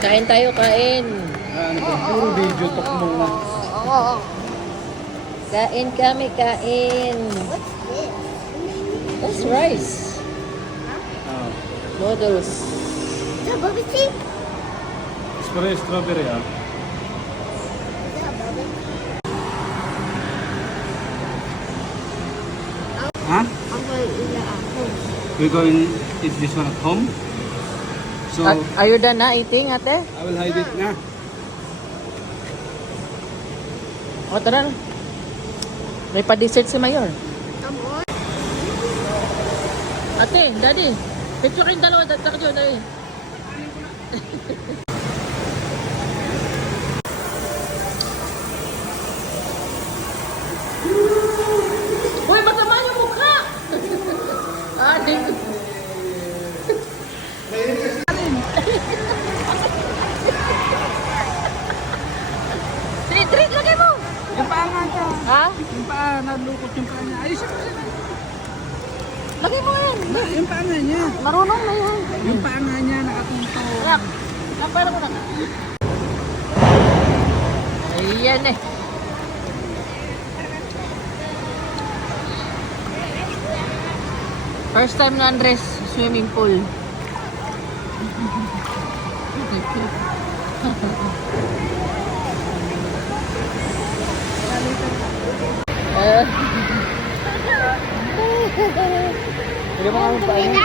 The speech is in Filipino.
Kain tayo, kain. Ano ba? Puro video talk muna. Kain kami, kain. What's this? That's rice. Ah. Noodles. Is that bubble tea? Strawberry ah. Is that bubble tea? Huh? I'm going to eat it at home. We're going to eat this one at home. So, Are you done na eating, ate? I will hide it na. O, tara na. May pa-dessert si Mayor. I'm on. Ate, daddy. Picture kayong dalawa. Dati kayo, daddy. Uy, masama yung mukha! Ate. Treat, lagay mo! Yung paa nga ka. Ha? Yung paa, nalukot yung paa niya. Ayusin mo siya. Lagay mo yan. Yung paa nga niya. Marunong na yan. Yung paa nga niya, nakatunto. Anak, napala mo na. Ayan eh. First time na Andres, swimming pool. Pwede mo kami paano?